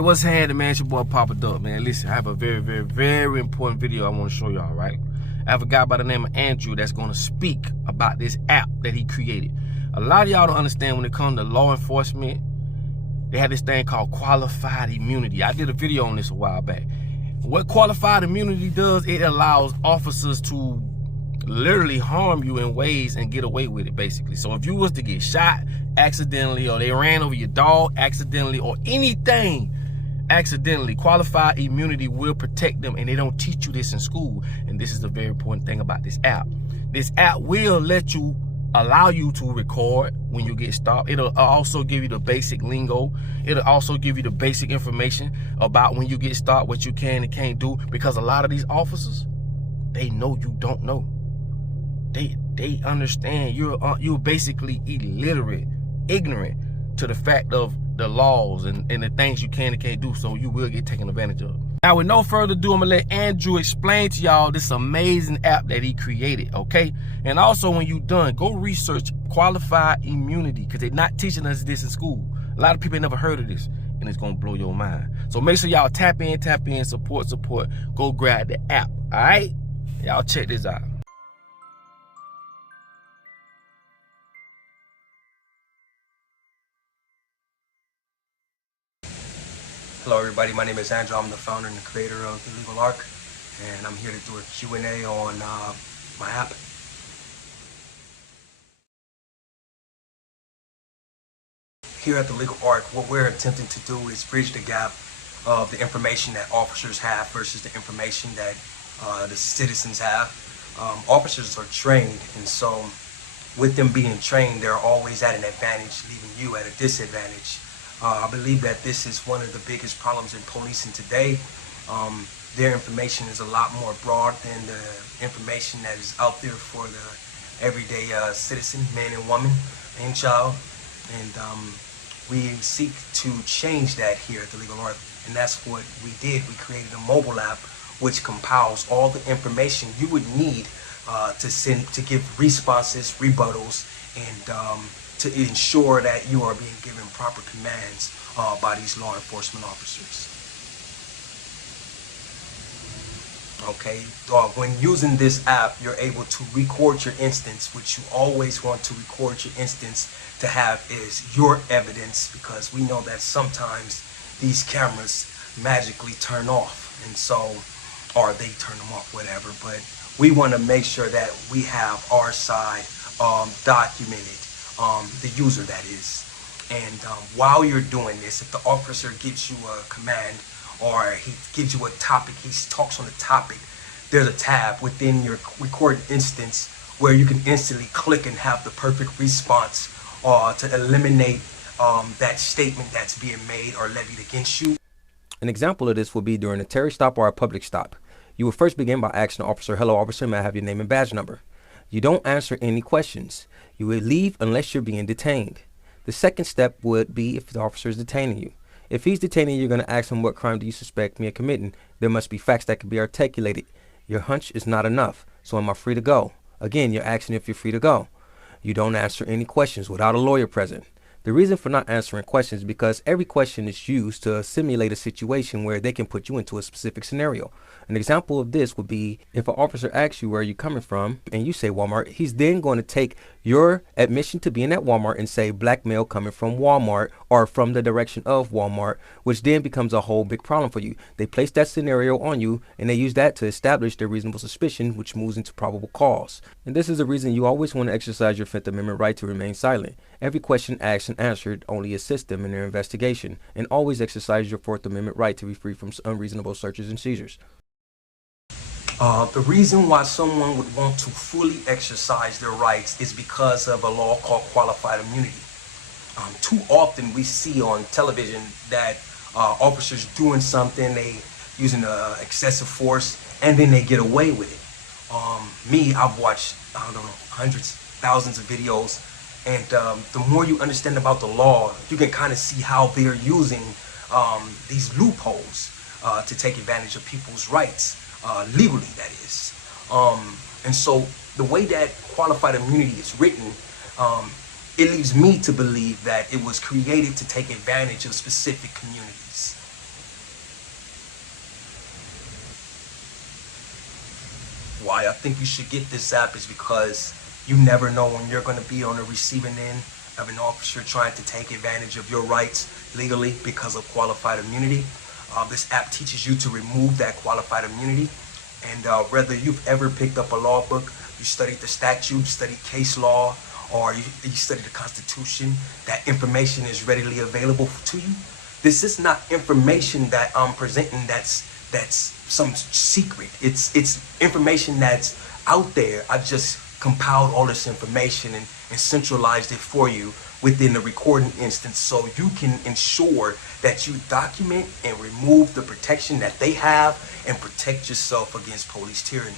Hey, what's happening, man? It's your boy Papa Duck, man. Listen, I have a very, very, very important video I want to show y'all, right? I have a guy by the name of Andrew that's going to speak about this app that he created. A lot of y'all don't understand when it comes to law enforcement. They have this thing called qualified immunity. I did a video on this a while back. What qualified immunity does, it allows officers to literally harm you in ways and get away with it, basically. So if you was to get shot accidentally, or they ran over your dog accidentally, or anything accidentally, qualified immunity will protect them, and they don't teach you this in school. And this is the very important thing about this app. This app will allow you to record when you get stopped. It'll also give you the basic lingo. It'll also give you the basic information about when you get stopped, what you can and can't do, because a lot of these officers, they know you don't know. They understand you're basically illiterate, ignorant to the fact of the laws and the things you can and can't do, so you will get taken advantage of. Now, with no further ado, I'm gonna let Andrew explain to y'all this amazing app that he created, okay? And also, when you're done, go research qualified immunity, because they're not teaching us this in school. A lot of people ain't never heard of this, and it's gonna blow your mind. So make sure y'all tap in, support. Go grab the app, all right? Y'all check this out. Hello everybody, my name is Andrew. I'm the founder and the creator of the Legal Ark, and I'm here to do a Q&A on my app. Here at the Legal Ark, what we're attempting to do is bridge the gap of the information that officers have versus the information that the citizens have. Officers are trained, and so with them being trained, they're always at an advantage, leaving you at a disadvantage. I believe that this is one of the biggest problems in policing today. Their information is a lot more broad than the information that is out there for the everyday citizen, man and woman and child. And we seek to change that here at the Legal Ark, and that's what we did. We created a mobile app which compiles all the information you would need to give responses, rebuttals, and to ensure that you are being given proper commands by these law enforcement officers. Okay, when using this app, you're able to record your instance, which you always want to record your instance to have is your evidence, because we know that sometimes these cameras magically turn off, and so, or they turn them off, whatever, but we want to make sure that we have our side documented. The user, that is. And while you're doing this, if the officer gives you a command or he gives you a topic, he talks on the topic, there's a tab within your recorded instance where you can instantly click and have the perfect response to eliminate that statement that's being made or levied against you. An example of this will be during a Terry stop or a public stop. You will first begin by asking the officer, "Hello officer, may I have your name and badge number?" You don't answer any questions. You will leave unless you're being detained. The second step would be if the officer is detaining you. If he's detaining you, you're going to ask him, "What crime do you suspect me of committing?" There must be facts that can be articulated. Your hunch is not enough. So am I free to go? Again, you're asking if you're free to go. You don't answer any questions without a lawyer present. The reason for not answering questions is because every question is used to simulate a situation where they can put you into a specific scenario. An example of this would be if an officer asks you where you're coming from and you say Walmart, he's then going to take your admission to being at Walmart and say black male coming from Walmart or from the direction of Walmart, which then becomes a whole big problem for you. They place that scenario on you and they use that to establish their reasonable suspicion, which moves into probable cause. And this is the reason you always want to exercise your Fifth Amendment right to remain silent. Every question asked and answered only assists them in their investigation, and always exercise your Fourth Amendment right to be free from unreasonable searches and seizures. The reason why someone would want to fully exercise their rights is because of a law called qualified immunity. Too often we see on television that officers doing something, they using excessive force, and then they get away with it. I've watched, I don't know, hundreds, thousands of videos, and the more you understand about the law, you can kind of see how they're using these loopholes to take advantage of people's rights. Legally, that is. And so the way that qualified immunity is written, it leads me to believe that it was created to take advantage of specific communities. why I think you should get this app is because you never know when you're going to be on the receiving end of an officer trying to take advantage of your rights legally because of qualified immunity. This app teaches you to remove that qualified immunity. And whether you've ever picked up a law book, you studied the statute, studied case law, or you studied the Constitution, that information is readily available to you. This is not information that I'm presenting that's some secret. It's information that's out there. I've just compiled all this information and centralized it for you within the recording instance, so you can ensure that you document and remove the protection that they have and protect yourself against police tyranny.